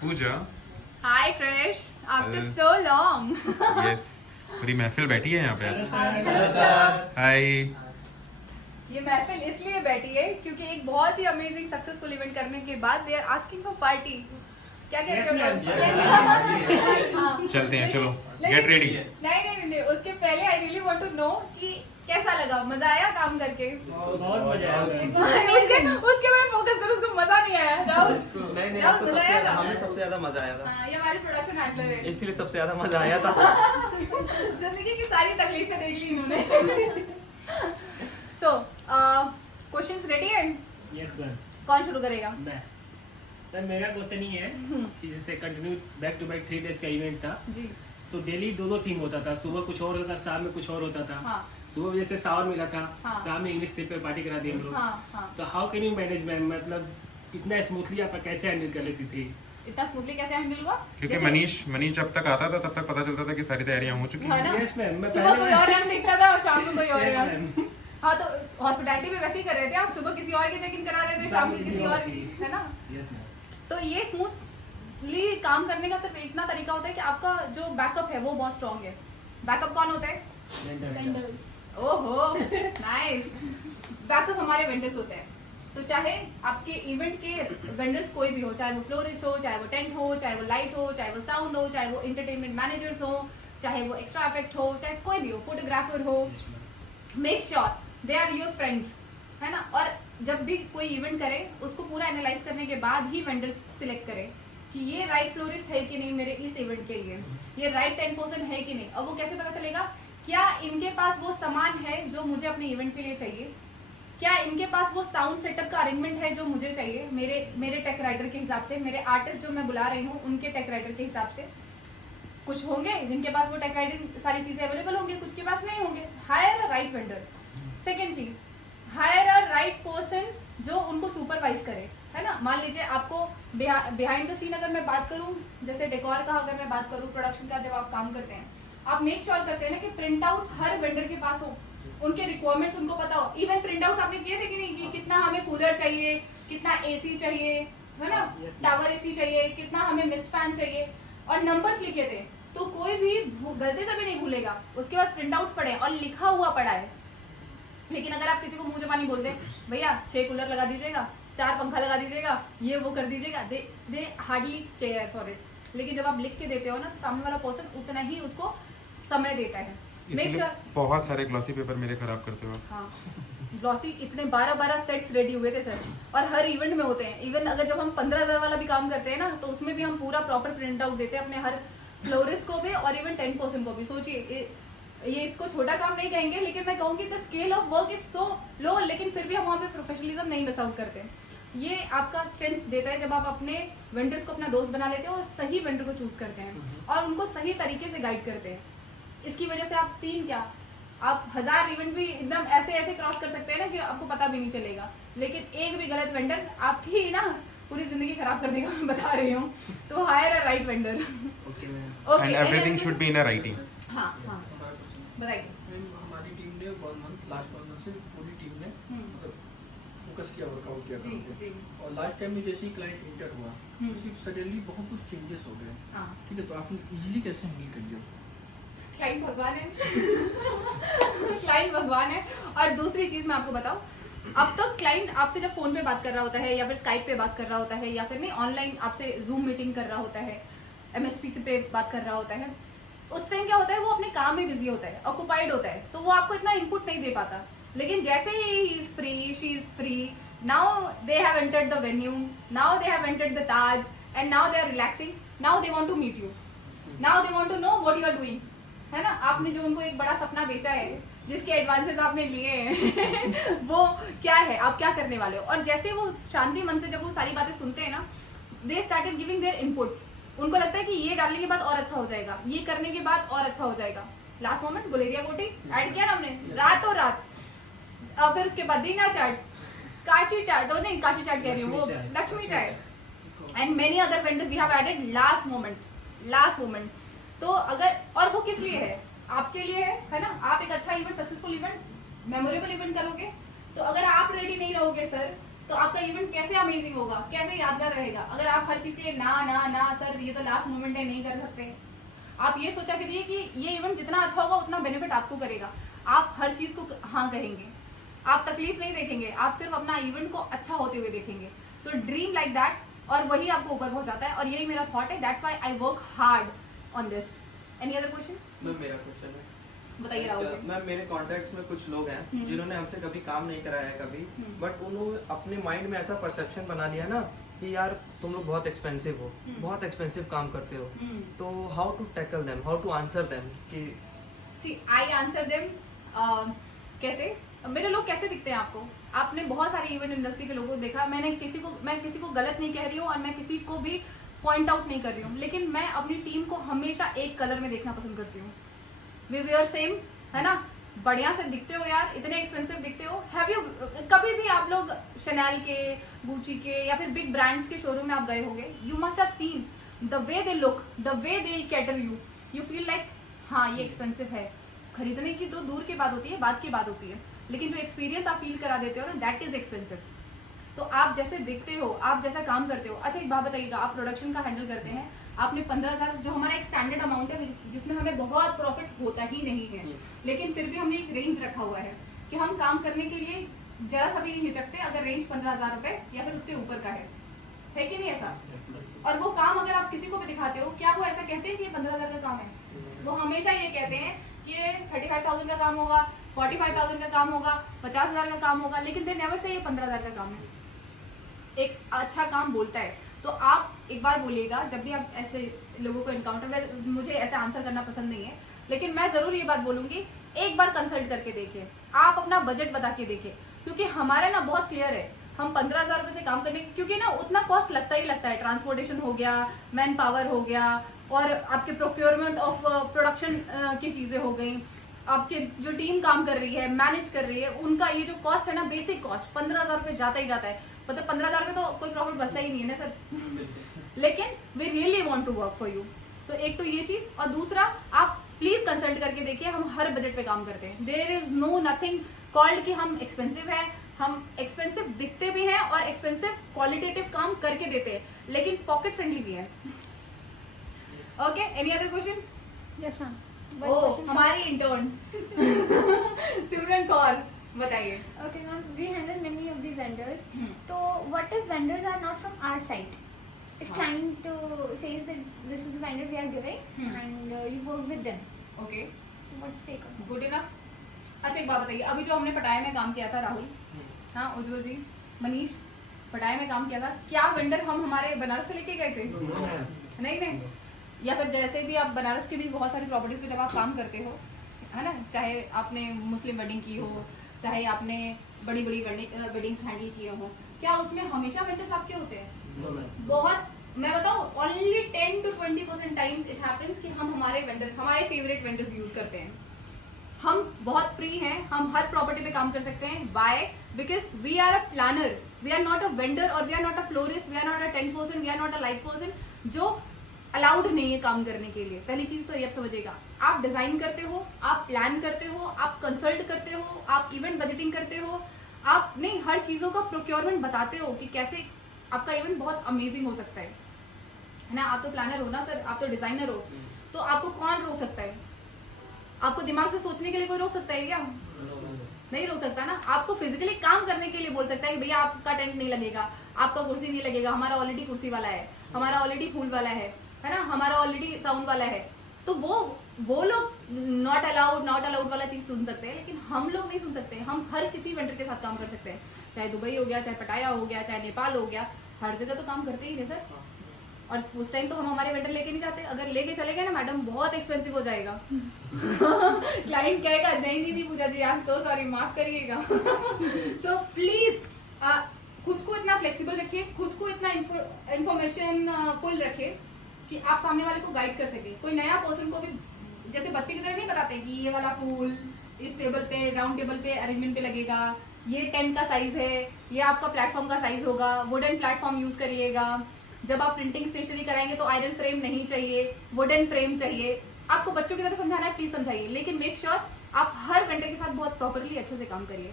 पूजा। Hi Krish, after so long. Yes, पूरी महफिल बैठी है यहाँ पे आज। Hello sir. हाय। ये महफिल इसलिए बैठी है क्योंकि एक बहुत ही अमेजिंग सक्सेसफुल इवेंट करने के बाद they are asking for party. क्या कहते हो? चलते हैं, चलो लेकिन- गेट रेडी। नहीं, उसके पहले I really want to know कि कैसा लगा, मजा आया काम करके? बहुत मजा आया। उसके ऊपर फोकस करो, उसको मजा नहीं आया। राहुल नहीं राहुल, आपको मजा आया था? हमें सबसे ज्यादा मजा आया था, हाँ, ये हमारे प्रोडक्शन हैंडलर है। इसीलिए सबसे ज्यादा मजा आया था। जिंदगी की सारी तकलीफें देख ली इन्होंने। सो क्वेश्चंस रेडी है? Yes ma'am. कौन शुरू करेगा? मैं सर, मेरा क्वेश्चन ही है कि जैसे continue back to back 3 days का इवेंट था, जी। तो डेली दो थीम होता था। सुबह कुछ और होता था, शाम में कुछ और होता था। हाँ सुबह जैसे सावर में रखा, हाँ। शाम में इंग्लिश पे पार्टी करा दी हम लोग। हाँ। तो how can you manage ma'am, मतलब इतना स्मूथली आप कैसे हैंडल कर लेती थी? इतना स्मूथली कैसे हैंडल हुआ? क्योंकि जैसे- मनीष जब तक आता था तब तक पता चलता था कि सारी तैयारियां हो चुकी हाँ हैं। ना? Yes ma'am. मैं सुबह कोई और रन दिखता था और शाम को कोई और Yes, रन। ma'am। हाँ, तो हॉस्पिटैलिटी में वैसे ही कर रहे थे आप, सुबह किसी और की चेक इन करा रहे थे, शाम में किसी और की, है ना? Yes, ma'am। तो ये स्मूथली काम करने का सिर्फ इतना तरीका होता है कि आपका जो बैकअप है वो बहुत स्ट्रांग है। बैकअप कौन होता है? Vendors। ओहो, नाइस। बैकअप हमारे वेंडर्स होते हैं। तो चाहे आपके इवेंट के वेंडर्स कोई भी हो, चाहे वो फ्लोरिस्ट हो, चाहे वो टेंट हो, चाहे वो लाइट हो, चाहे वो साउंड हो, चाहे वो एंटरटेनमेंट मैनेजर्स हो, चाहे वो एक्स्ट्रा इफेक्ट हो, चाहे कोई भी हो, फोटोग्राफर हो, make sure they are your friends, है ना? और जब भी कोई इवेंट करे उसको पूरा एनालाइज करने के बाद ही वेंडर्स सिलेक्ट करें कि ये राइट फ्लोरिस्ट है कि नहीं मेरे इस इवेंट के लिए, ये राइट 10% है कि नहीं। और वो कैसे पता चलेगा? क्या इनके पास वो सामान है जो मुझे अपने इवेंट के लिए चाहिए? क्या इनके पास वो साउंड सेटअप का अरेंजमेंट है जो मुझे चाहिए मेरे टेक राइटर के हिसाब से, मेरे आर्टिस्ट जो मैं बुला रही हूँ उनके टेक राइटर के हिसाब से? कुछ होंगे जिनके पास वो टेक राइटिंग सारी चीजें अवेलेबल होंगी, कुछ के पास नहीं होंगे। Higher a right vendor. Second चीज, हायर अ राइट पर्सन जो उनको सुपरवाइज करे, है ना? मान लीजिए आपको बिहाइंड द सीन अगर मैं बात करूं, जैसे डेकोर का अगर मैं बात करूं, प्रोडक्शन का जब आप काम करते हैं, आप मेक श्योर करते हैं ना कि प्रिंट आउट्स हर वेंडर के पास हो, उनके रिक्वायरमेंट्स उनको पता हो। इवन प्रिंट आउट्स आपने किए थे कि नहीं, कि कितना हमें कूलर चाहिए, कितना एसी चाहिए, है ना? Yes, टावर एसी चाहिए, कितना हमें मिस्ट फैन चाहिए, और नंबर्स लिखे थे। तो कोई भी गलती से भी नहीं भूलेगा, उसके पास प्रिंट आउट्स पड़े हैं और लिखा हुआ पड़ा है। लेकिन अगर आप किसी को मुंह जबानी बोल दें, भैया 6 कूलर लगा दीजिएगा, 4 पंखा लगा दीजिएगा, ये वो कर दीजिएगा, दे हार्डली केयर फॉर इट। लेकिन जब आप लिख के देते हो ना, तो सामने वाला पर्सन उतना ही उसको समय देता है। मेक इसलिए श्योर। बहुत सारे ग्लॉसी पेपर मेरे खराब करते हो। हाँ, ग्लॉसी इतने 12 सेट्स रेडी हुए थे सर, और हर इवेंट में होते हैं। इवन अगर जब हम 15,000 वाला भी काम करते हैं ना, तो उसमें भी हम पूरा प्रॉपर प्रिंट आउट देते हैं अपने हर फ्लोरिस्ट को भी और इवन 10% को भी। सोचिए, ये इसको छोटा काम नहीं कहेंगे, लेकिन मैं कहूँगी the scale of work is so low, लेकिन फिर भी हम वहाँ पे प्रोफेशनलिज्म नहीं मिस आउट करते। ये आपका स्ट्रेंथ देता है जब आप अपने वेंडर्स को अपना दोस्त बना लेते हो और सही वेंडर को चूज करते हैं और उनको सही तरीके से गाइड करते हैं। इसकी वजह से आप आप 1000 इवेंट भी एकदम ऐसे क्रॉस कर सकते हैं ना कि आपको पता भी नहीं चलेगा, लेकिन एक भी गलत वेंडर आपकी ना पूरी जिंदगी खराब कर देगा, मैं बता रही हूँ। तो higher a right vendor. Okay ma'am. Okay, and everything should be in a writing. हाँ बताइए। हमारी टीम ने लास्ट मंथ से पूरी टीम ने फोकस किया, वर्कआउट किया जी काम पे। जी। और लास्ट टाइम में जैसे ही क्लाइंट इंटर हुआ, सडनली बहुत कुछ चेंजेस हो गए। हाँ, ठीक है, तो आपने इजीली कैसे हैंडल कर दिया उसको? क्लाइंट भगवान है। क्लाइंट भगवान है। और दूसरी चीज मैं आपको बताऊं, अब तक क्लाइंट आपसे जब फोन पे बात कर रहा होता है या फिर स्काइप पे बात कर रहा होता है या फिर नहीं ऑनलाइन आपसे जूम मीटिंग कर रहा होता है, एमएसपी पे बात कर रहा होता है, उस टाइम क्या होता है, वो अपने काम में बिजी होता है, ऑक्युपाइड होता है, तो वो आपको इतना इनपुट नहीं दे पाता। लेकिन जैसे ही is free, she is free, now they have entered the venue, now they have entered the Taj, and now they are relaxing, now they want to meet you, now they want to know what you are doing, है ना? आपने जो उनको एक बड़ा सपना बेचा है, जिसके एडवांसेस आपने लिए हैं वो क्या है, आप क्या करने वाले हो। और जैसे वो शांति मन से जब वो सारी बातें सुनते हैं ना, they started giving their inputs. उनको लगता है कि ये डालने के बाद और अच्छा हो जाएगा, ये करने के बाद और अच्छा हो जाएगा। लास्ट मोमेंट गुलेरिया गोटी ऐड किया ना हमने, रातों रात। और फिर उसके बाद दीना चाट, काशी चाट, और नहीं काशी चाट कह रही हूँ, वो Lakshmi Chai, and many other vendors we have added last moment. तो अगर, और वो किस लिए है, आपके लिए है ना? आप एक अच्छा event, successful event, memorable event करोगे। तो अगर आप रेडी नहीं रहोगे सर, तो आपका इवेंट कैसे अमेजिंग होगा, कैसे यादगार रहेगा अगर आप हर चीज के लिए ना सर ये तो लास्ट मोमेंट है नहीं कर सकते। आप ये सोचा करिए कि ये इवेंट जितना अच्छा होगा उतना बेनिफिट आपको करेगा। आप हर चीज को हाँ कहेंगे, आप तकलीफ नहीं देखेंगे, आप सिर्फ अपना इवेंट को अच्छा होते हुए देखेंगे। तो ड्रीम लाइक दैट और वही आपको ऊपर पहुंचाता है और यही मेरा थॉट है। That's why I work hard on this. Any other question? Ma'am मेरा क्वेश्चन है, बताइए राहुल जी। मैम मेरे कॉन्टेक्ट्स में कुछ लोग हैं जिन्होंने हमसे कभी काम नहीं कराया है कभी, बट उन्होंने अपने माइंड में ऐसा परसेप्शन बना लिया ना कि यार तुम लोग बहुत एक्सपेंसिव हो, बहुत एक्सपेंसिव काम करते हो, तो how to tackle them, how to answer them कि सी आई आंसर देम कैसे? मेरे लोग कैसे दिखते हैं आपको? आपने बहुत सारे इवेंट इंडस्ट्री के लोगों को देखा। मैं किसी को गलत नहीं कह रही हूँ और मैं किसी को भी पॉइंट आउट नहीं कर रही हूँ, लेकिन मैं अपनी टीम को हमेशा एक कलर में देखना पसंद करती हूँ। वी वेयर सेम, है ना? बढ़िया से दिखते हो यार, इतने एक्सपेंसिव दिखते हो। हैव यू कभी भी आप लोग शनैल के, गुची के या फिर बिग ब्रांड्स के शोरूम में आप गए होंगे, you must have seen the way they look, the way they cater you, you feel like हाँ ये एक्सपेंसिव है। खरीदने की तो दूर की बात होती है, बात की बात होती है, लेकिन जो एक्सपीरियंस आप फील करा देते हो ना, दैट इज एक्सपेंसिव। तो आप जैसे दिखते हो, आप जैसा काम करते हो। अच्छा एक बात बताइएगा, आप प्रोडक्शन का हैंडल करते हैं, आपने 15,000 जो हमारा एक स्टैंडर्ड अमाउंट है जिसमें हमें बहुत प्रॉफिट होता ही नहीं है, लेकिन फिर भी हमने एक रेंज रखा हुआ है कि हम काम करने के लिए जरा सा भी नहीं हिचकते अगर रेंज 15,000 रुपए या फिर उससे ऊपर का है कि नहीं ऐसा? और वो काम अगर आप किसी को भी दिखाते हो, क्या वो ऐसा कहते हैं कि ये 15,000 का काम है? वो हमेशा ये कहते हैं कि ये 35,000 का काम होगा, 45,000 का काम होगा, 50,000 का काम होगा, लेकिन दे नेवर से ये 15,000 का काम है। एक अच्छा काम बोलता है। तो आप एक बार बोलिएगा जब भी आप ऐसे लोगों को इनकाउंटर में, मुझे ऐसे आंसर करना पसंद नहीं है, लेकिन मैं जरूर ये बात बोलूंगी, एक बार कंसल्ट करके देखिए, आप अपना बजट बता के देखिए, क्योंकि हमारा ना बहुत क्लियर है। हम 15,000 रुपए से काम करने, क्योंकि ना उतना कॉस्ट लगता ही लगता है। ट्रांसपोर्टेशन हो गया, मैन पावर हो गया, और आपके प्रोक्योरमेंट ऑफ प्रोडक्शन की चीजें हो गई, आपके जो टीम काम कर रही है, मैनेज कर रही है, उनका ये जो कॉस्ट है ना, बेसिक कॉस्ट 15,000 रुपए जाता ही जाता है। मतलब 15,000 रुपए तो कोई प्रॉफिट बचता ही नहीं है ना सर। लेकिन we really want to work for you. तो एक तो ये चीज, और दूसरा आप प्लीज कंसल्ट करके देखिए, हम हर बजट पे काम करते हैं। There is no nothing called कि हम एक्सपेंसिव है। हम एक्सपेंसिव दिखते भी हैं और एक्सपेंसिव क्वालिटेटिव काम करके देते हैं, लेकिन पॉकेट फ्रेंडली भी है। Okay, any other question? Yes ma'am. हमारी इंटर्न सिमरन कौर, बताइए। Okay, ma'am, we handle many of the vendors. So, what if vendors are not from our side? If client says that this is a vendor we are giving and you work with them, okay, what's take on? Good enough. अच्छा एक बात बताइए, अभी जो हमने पटाया में काम किया था, राहुल, हाँ, उज्ज्वल जी, मनीष, पटाया में काम किया था, क्या वेंडर हम हमारे बनारस से लेके गए थे? नहीं। या फिर जैसे भी आप बनारस की भी बहुत सारी प्रॉपर्टीज पे जब आप काम करते हो, है ना, चाहे आपने मुस्लिम वेडिंग की हो, चाहे आपने बड़ी बड़ी वेडिंग्स हैंडल किए हो, क्या उसमें हमेशा वेंडर्स आपके होते हैं? बहुत, मैं बताऊं, only 10 to 20% times it happens कि हम हमारे वेंडर, हमारे फेवरेट वेंडर्स यूज करते हैं। हम बहुत फ्री हैं, हम हर प्रॉपर्टी पे काम कर सकते हैं। Why? Because we are a planner, we are not a vendor, और we are not a florist, we are not a tent person, we are not a light person जो अलाउड नहीं है काम करने के लिए। पहली चीज तो ये आप समझिएगा, आप डिजाइन करते हो, आप प्लान करते हो, आप कंसल्ट करते हो, आप इवेंट बजटिंग करते हो, आप नहीं हर चीजों का प्रोक्योरमेंट बताते हो कि कैसे आपका इवेंट बहुत अमेजिंग हो सकता है ना। आप तो प्लानर हो ना सर, आप तो डिजाइनर हो, तो आपको कौन रोक सकता है? आपको दिमाग से सोचने के लिए कोई रोक सकता है क्या? नहीं रोक सकता ना। आपको फिजिकली काम करने के लिए बोल सकता है कि भैया आपका टेंट नहीं लगेगा, आपका कुर्सी नहीं लगेगा, हमारा ऑलरेडी कुर्सी वाला है, हमारा ऑलरेडी फूल वाला है ना, हमारा ऑलरेडी साउंड वाला है। तो वो लोग नॉट अलाउड वाला चीज सुन सकते हैं, लेकिन हम लोग नहीं सुन सकते। हम हर किसी वेंडर के साथ काम कर सकते हैं, चाहे दुबई हो गया, चाहे पटाया हो गया, चाहे नेपाल हो गया, हर जगह तो काम करते ही है सर। और उस टाइम तो हम हमारे वेंडर लेके नहीं जाते। अगर लेके चले गए ना मैडम, बहुत एक्सपेंसिव हो जाएगा। क्लाइंट कहेगा नहीं पूजा जी, आप सो सॉरी, माफ करिएगा। सो प्लीज खुद को इतना फ्लेक्सिबल रखिए, खुद को इतना इंफॉर्मेशन फुल रखिए कि आप सामने वाले को गाइड कर सके। कोई नया पर्सन को भी जैसे बच्चे की तरह नहीं बताते कि ये वाला फूल इस टेबल पे, राउंड टेबल पे अरेंजमेंट पे लगेगा, ये टेंट का साइज है, ये आपका प्लेटफॉर्म का साइज होगा, वुडन प्लेटफॉर्म यूज करिएगा। जब आप प्रिंटिंग स्टेशनरी कराएंगे तो आयरन फ्रेम नहीं चाहिए, वुडन फ्रेम चाहिए। आपको बच्चों की तरह समझाना है, प्लीज समझाइए, लेकिन मेक श्योर आप हर वेंडर के साथ बहुत प्रॉपरली अच्छे से काम करिए।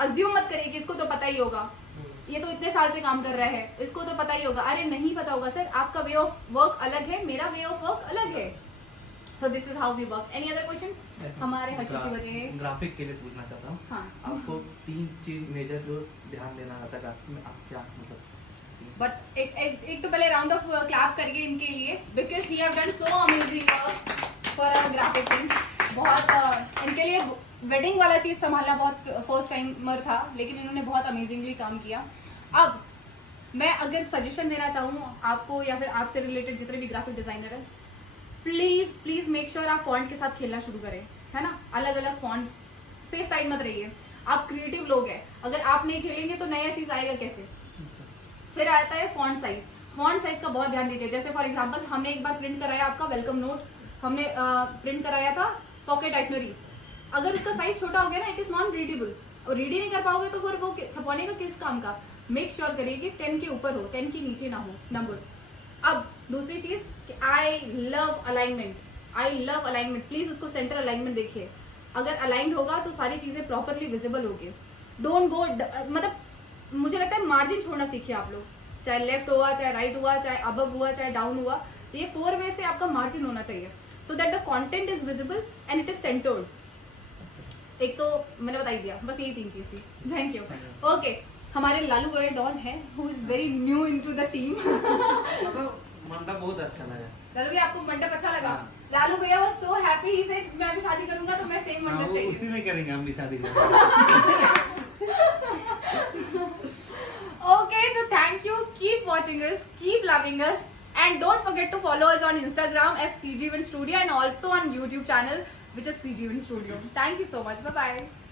अज्यूम मत करिए कि इसको तो पता ही होगा, ये तो इतने साल से काम कर रहा है, इसको तो पता ही होगा। अरे नहीं पता होगा सर, आपका वे ऑफ वर्क अलग है, मेरा वे ऑफ वर्क अलग है। So this is how we work. Any other question? हमारे हर्षित जी बचे हैं। ग्राफिक के लिए पूछना चाहता हूँ। हाँ, आपको 3 चीज मेजर को ध्यान देना रहता है ग्राफिक में, आप क्या मतलब? बट एक तो पहले राउंड ऑफ क्लैप करके इनके लिए, because he have done so amazing work for our graphic team. बहुत इनके लिए वेडिंग वाला चीज संभालना बहुत फर्स्ट टाइमर था, लेकिन इन्होंने बहुत अमेजिंगली काम किया। अब मैं अगर सजेशन देना चाहूँ आपको या फिर आपसे रिलेटेड जितने भी ग्राफिक डिजाइनर है, प्लीज प्लीज मेक श्योर आप फॉन्ट के साथ खेलना शुरू करें, है ना। अलग अलग फॉन्ट्स, सेफ साइड मत रहिए। आप क्रिएटिव लोग हैं, अगर आप नहीं खेलेंगे तो नया चीज आएगा कैसे। फिर आता है फॉन्ट साइज। फॉन्ट साइज का बहुत ध्यान दीजिए। जैसे फॉर एग्जांपल हमने एक बार प्रिंट कराया आपका वेलकम नोट, हमने प्रिंट कराया था पॉकेट आइटनरी। अगर उसका साइज छोटा हो गया ना, इट इज नॉन रीडेबल, और रीड ही नहीं कर पाओगे तो फिर वो छपवाने का किस काम का। मेक श्योर करिए कि 10 के ऊपर हो, 10 के नीचे ना हो नंबर। अब दूसरी चीज, I love alignment, I love alignment. Please उसको सेंटर अलाइनमेंट देखिए। अगर अलाइंड होगा तो सारी चीजें प्रॉपरली विजिबल होगी। डोंट गो, मतलब मुझे लगता है मार्जिन छोड़ना सीखिए आप लोग, चाहे लेफ्ट हुआ, चाहे राइट हुआ, चाहे अबव हुआ, चाहे डाउन हुआ, ये 4 वे से आपका मार्जिन होना चाहिए, so that the content is visible and it is centred. एक तो मैंने बता ही दिया, बस यही 3 चीज थी। Thank you. ओके, हमारे लालू गोरे डॉन है, who is very new into the team. मतलब मंडप बहुत अच्छा लगा। लालू भैया आपको मंडप अच्छा लगा? हाँ। लालू भैया was so happy, he said मैं भी शादी करूंगा तो मैं सेम मंडप चाहिए। उसी में करेंगे हम भी शादी। Okay, so thank you. Keep watching us, keep loving us, and don't forget to follow us on Instagram as PG Event Studio and also on YouTube channel, which is PG Event Studio. Thank you so much. Bye bye.